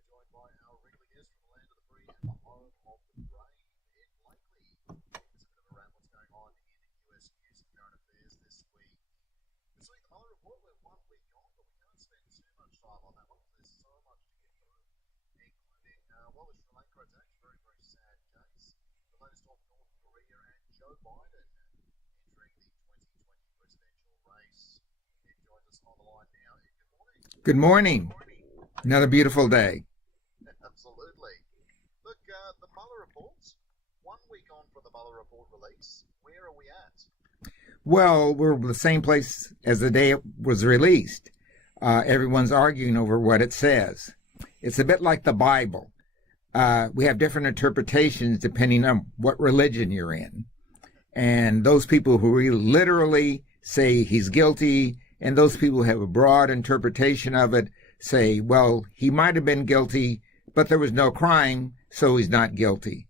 we're joined by our regular guest from the land of the free and the home of the brave, Ed Blakely. There's a bit of a wrap what's going on in US news and current affairs this week. This week, the Mueller report, we're 1 week on, but we can't spend too much time on that one because there's so much to get through, including, the Sri Lanka attacks, very, very sad case, the latest on North Korea and Joe Biden entering the 2020 presidential race. Ed joins us on the line now. Ed, good morning. Good morning. Another beautiful day. Absolutely. Look, the Mueller reports, 1 week on from the Mueller report release. Where are we at? Well, we're the same place as the day it was released. Everyone's arguing over what it says. It's a bit like the Bible. We have different interpretations depending on what religion you're in. And those people who literally say he's guilty, and those people who have a broad interpretation of it say, well, he might have been guilty, but there was no crime, so he's not guilty.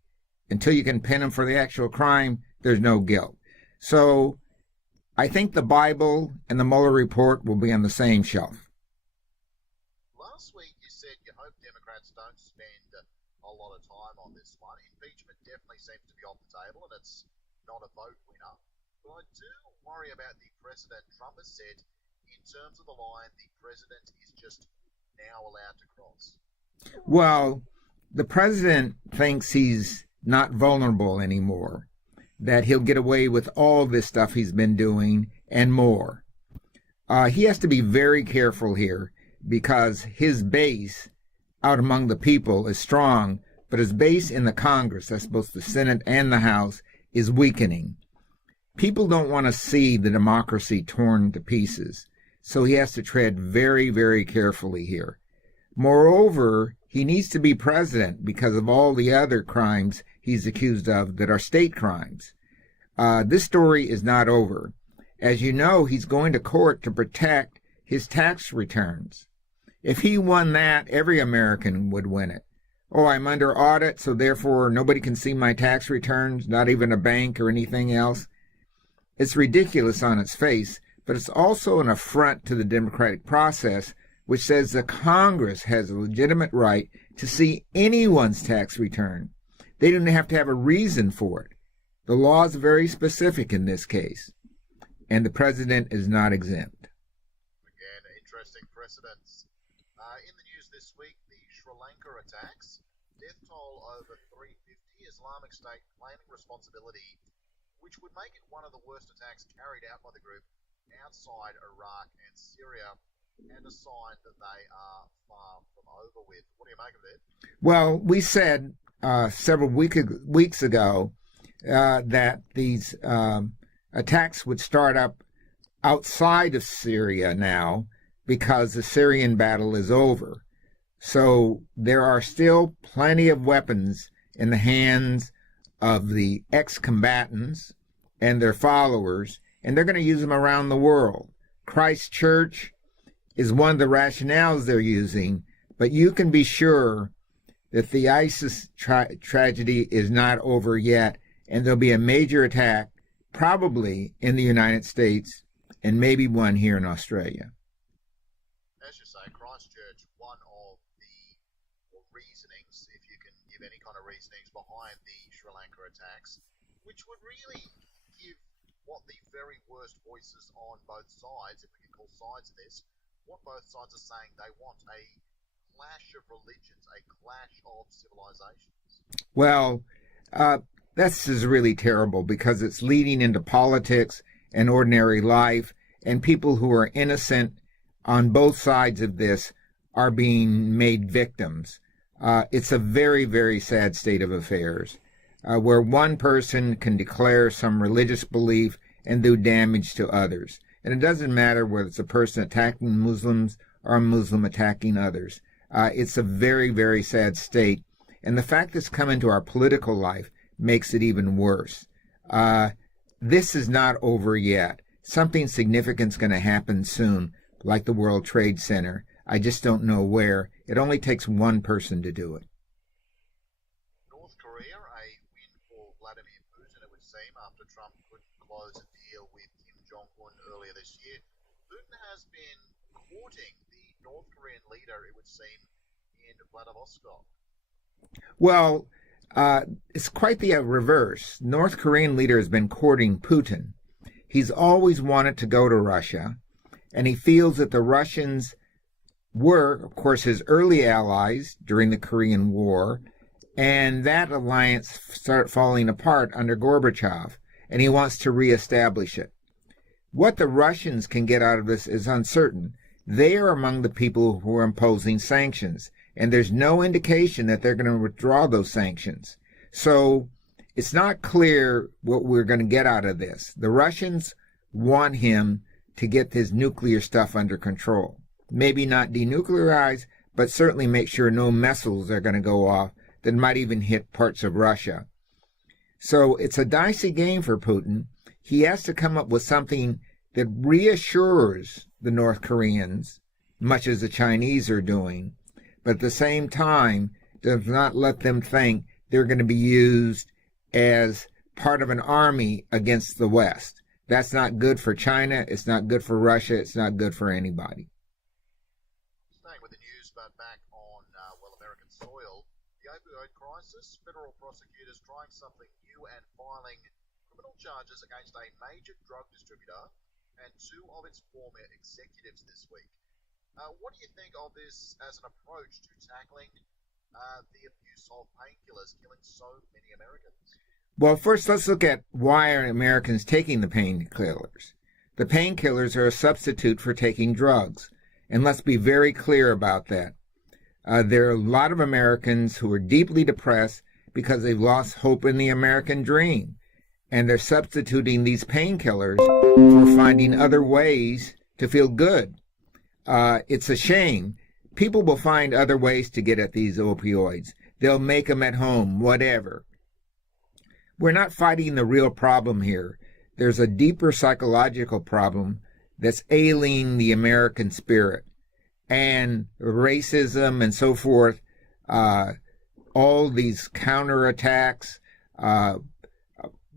Until you can pin him for the actual crime, there's no guilt. So I think the Bible and the Mueller report will be on the same shelf. Last week you said you hope Democrats don't spend a lot of time on this one. Impeachment definitely seems to be off the table, and it's not a vote winner. But I do worry about the precedent Trump has said in terms of the line the president is just now allowed to cross. Well, the president thinks he's not vulnerable anymore, that he'll get away with all this stuff he's been doing and more. He has to be very careful here because his base out among the people is strong, but his base in the Congress, that's both the Senate and the House, is weakening. People don't want to see the democracy torn to pieces, so he has to tread very, very carefully here. Moreover, he needs to be president because of all the other crimes he's accused of that are state crimes. This story is not over. As you know, he's going to court to protect his tax returns. If he won that, every American would win it. Oh, I'm under audit, so therefore nobody can see my tax returns, not even a bank or anything else. It's ridiculous on its face, but it's also an affront to the democratic process, which says the Congress has a legitimate right to see anyone's tax return. They don't have to have a reason for it. The law is very specific in this case, and the president is not exempt. Again, interesting precedents. In the news this week, the Sri Lanka attacks, death toll over 350, Islamic State claiming responsibility, which would make it one of the worst attacks carried out by the group outside Iraq and Syria, and a sign that they are far from over with. What do you make of it? Well, we said several weeks ago that these attacks would start up outside of Syria now because the Syrian battle is over. So there are still plenty of weapons in the hands of the ex-combatants and their followers, and they're going to use them around the world. Christchurch is one of the rationales they're using, but you can be sure that the ISIS tragedy is not over yet, and there'll be a major attack, probably in the United States, and maybe one here in Australia. As you say, Christchurch, one of the reasonings, if you can give any kind of reasonings behind the Sri Lanka attacks, which would really give what the very worst voices on both sides, if we can call sides of this, what both sides are saying they want: a clash of religions, a clash of civilizations. Well, this is really terrible because it's leading into politics and ordinary life, and people who are innocent on both sides of this are being made victims. It's a very, very sad state of affairs, where one person can declare some religious belief and do damage to others. And it doesn't matter whether it's a person attacking Muslims or a Muslim attacking others. It's a very, very sad state. And the fact that it's come into our political life makes it even worse. This is not over yet. Something significant is going to happen soon, like the World Trade Center. I just don't know where. It only takes one person to do it. North Korea, a win for Vladimir Putin, it would seem, after Trump couldn't close a deal with Kim Jong-un earlier this year. Putin has been courting the North Korean leader, it would seem, in Vladivostok? Well, it's quite the reverse. North Korean leader has been courting Putin. He's always wanted to go to Russia, and he feels that the Russians were, of course, his early allies during the Korean War, and that alliance started falling apart under Gorbachev, and he wants to reestablish it. What the Russians can get out of this is uncertain. They are among the people who are imposing sanctions, and there's no indication that they're going to withdraw those sanctions. So it's not clear what we're going to get out of this. The Russians want him to get his nuclear stuff under control. Maybe not denuclearize, but certainly make sure no missiles are going to go off that might even hit parts of Russia. So it's a dicey game for Putin. He has to come up with something that reassures the North Koreans, much as the Chinese are doing, but at the same time does not let them think they're going to be used as part of an army against the West. That's not good for China. It's not good for Russia. It's not good for anybody. Staying with the news, but back on, American soil, the opioid crisis, federal prosecutors trying something new and filing criminal charges against a major drug distributor and two of its former executives this week. What do you think of this as an approach to tackling the abuse of painkillers killing so many Americans? Well, first, let's look at why are Americans taking the painkillers. The painkillers are a substitute for taking drugs, and let's be very clear about that. There are a lot of Americans who are deeply depressed because they've lost hope in the American dream, and they're substituting these painkillers for finding other ways to feel good. It's a shame. People will find other ways to get at these opioids. They'll make them at home, whatever. We're not fighting the real problem here. There's a deeper psychological problem that's ailing the American spirit. And racism and so forth, all these counterattacks,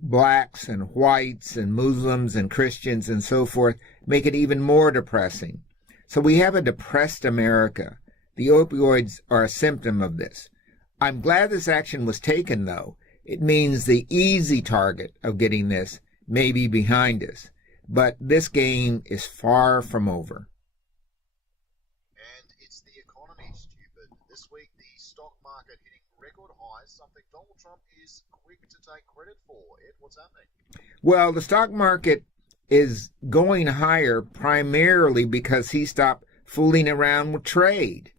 blacks and whites and Muslims and Christians and so forth, make it even more depressing. So we have a depressed America. The opioids are a symptom of this. I'm glad this action was taken, though. It means the easy target of getting this may be behind us. But this game is far from over. And it's the economy, stupid. This week, the stock market hitting record highs, something Donald Trump is quick to take credit for. Ed, what's happening? Well, the stock market is going higher primarily because he stopped fooling around with trade.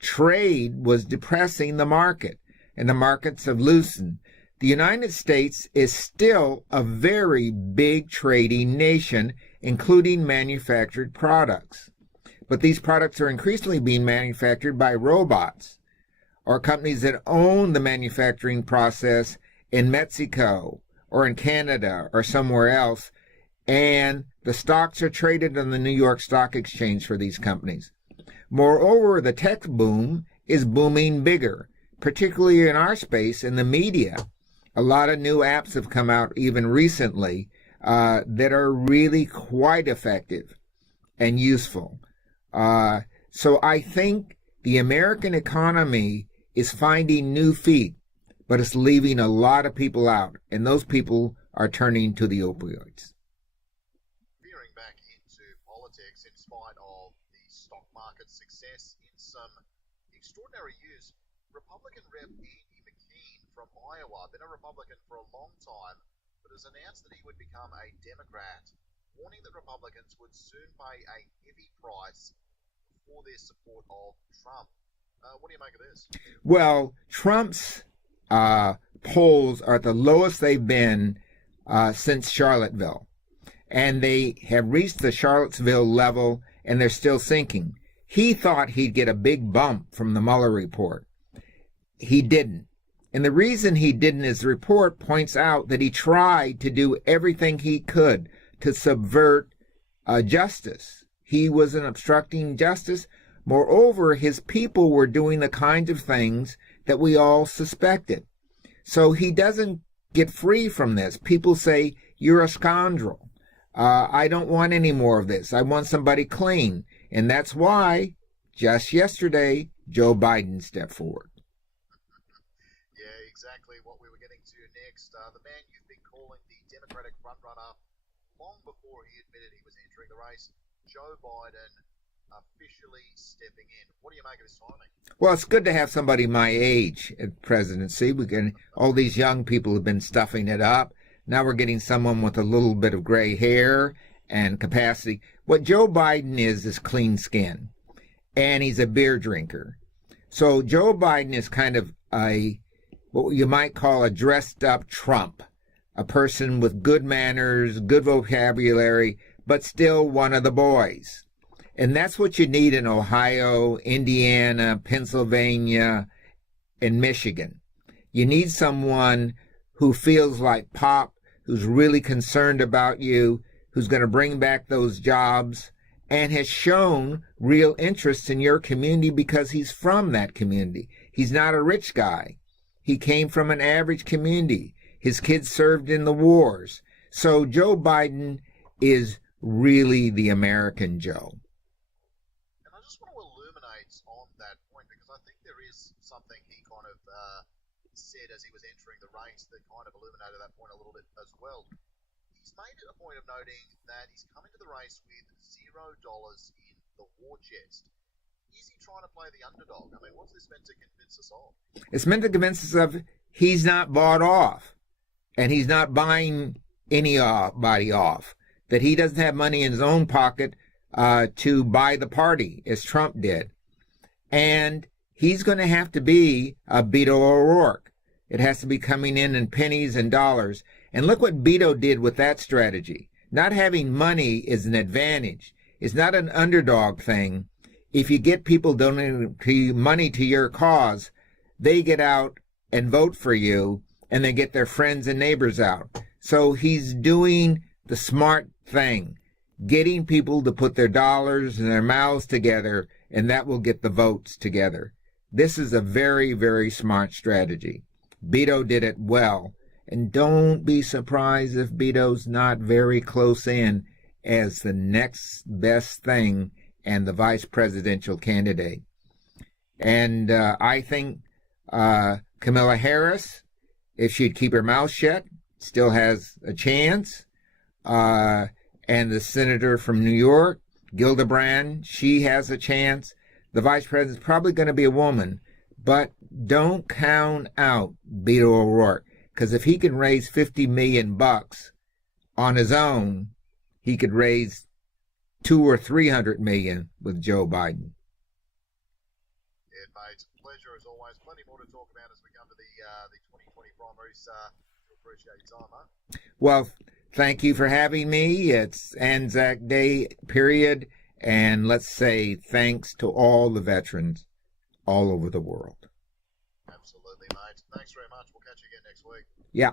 Trade was depressing the market, and the markets have loosened. The United States is still a very big trading nation, including manufactured products. But these products are increasingly being manufactured by robots or companies that own the manufacturing process in Mexico or in Canada or somewhere else, and the stocks are traded on the New York Stock Exchange for these companies. Moreover, the tech boom is booming bigger, particularly in our space, in the media. A lot of new apps have come out even recently that are really quite effective and useful. So I think the American economy is finding new feet, but it's leaving a lot of people out, and those people are turning to the opioids. Veering back into politics, in spite of the stock market success in some extraordinary years, Republican Rep. Andy McKean from Iowa, been a Republican for a long time, but has announced that he would become a Democrat, warning that Republicans would soon pay a heavy price for their support of Trump. What do you make of this? Well, Trump's polls are at the lowest they've been since Charlottesville. And they have reached the Charlottesville level, and they're still sinking. He thought he'd get a big bump from the Mueller report. He didn't. And the reason he didn't is the report points out that he tried to do everything he could to subvert justice. He was an obstructing justice. Moreover, his people were doing the kinds of things that we all suspected. So he doesn't get free from this. People say, you're a scoundrel. I don't want any more of this. I want somebody clean. And that's why, just yesterday, Joe Biden step forward. Yeah, exactly what we were getting to next. The man you've been calling the Democratic frontrunner long before he admitted he was entering the race, Joe Biden, officially stepping in. What do you make of this timing? Well, it's good to have somebody my age at presidency. All these young people have been stuffing it up. Now we're getting someone with a little bit of gray hair and capacity. What Joe Biden is clean skin, and he's a beer drinker. So Joe Biden is kind of what you might call a dressed up Trump, a person with good manners, good vocabulary, but still one of the boys. And that's what you need in Ohio, Indiana, Pennsylvania, and Michigan. You need someone who feels like Pop, who's really concerned about you, who's going to bring back those jobs, and has shown real interest in your community because he's from that community. He's not a rich guy. He came from an average community. His kids served in the wars. So Joe Biden is really the American Joe. And I just want to illuminate on that point because I think there is something he kind of said as he was entering the race that kind of illuminated that point a little bit as well. He's made it a point of noting that he's come into the race with $0 in the war chest. Is he trying to play the underdog? I mean, what's this meant to convince us of? It's meant to convince us of he's not bought off, and he's not buying anybody off, that he doesn't have money in his own pocket to buy the party, as Trump did. And he's going to have to be a Beto O'Rourke. It has to be coming in pennies and dollars. And look what Beto did with that strategy. Not having money is an advantage. It's not an underdog thing. If you get people donating money to your cause, they get out and vote for you, and they get their friends and neighbors out. So he's doing the smart thing, getting people to put their dollars and their mouths together, and that will get the votes together. This is a very, very smart strategy. Beto did it well. And don't be surprised if Beto's not very close in as the next best thing and the vice presidential candidate. And I think Kamala Harris, if she'd keep her mouth shut, still has a chance. And the senator from New York, Gillibrand, she has a chance. The vice president's probably going to be a woman. But don't count out Beto O'Rourke. Because if he can raise $50 million on his own, he could raise $200 or $300 million with Joe Biden. Yeah, mate, pleasure as always. Plenty more to talk about as we come to the 2020 primaries. Appreciate your time, huh? Well, thank you for having me. It's Anzac Day period, and let's say thanks to all the veterans all over the world. Absolutely, mate. Thanks very much. We'll catch you again next week. Yeah.